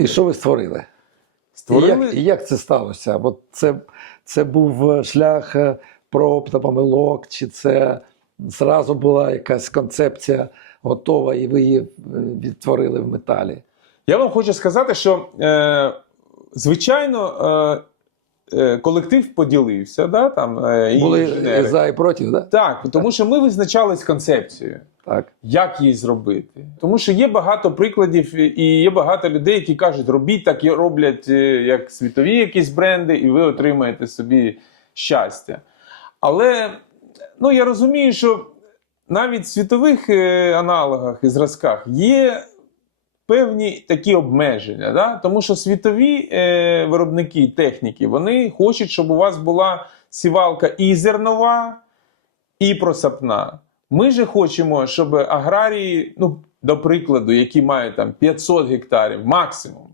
І що ви створили? І як, і як це сталося? Бо це, це був е, шлях е, проб та помилок, чи це зразу була якась концепція готова, і ви її е, відтворили в металі? Я вам хочу сказати, що е, звичайно е, колектив поділився, да, там, е, Були і за і проти, да? Так, тому що ми визначались концепцією. Так. Як її зробити? Тому що є багато прикладів, і є багато людей, які кажуть, робіть так і роблять е, як світові якісь бренди, і ви отримаєте собі щастя. Але ну, я розумію, що навіть в світових е, аналогах і зразках є певні такі обмеження. Да? Тому що світові е, виробники техніки вони хочуть, щоб у вас була сівалка і зернова, і просапна. Ми же хочемо, щоб аграрії, ну, до прикладу, які мають там 500 гектарів максимум,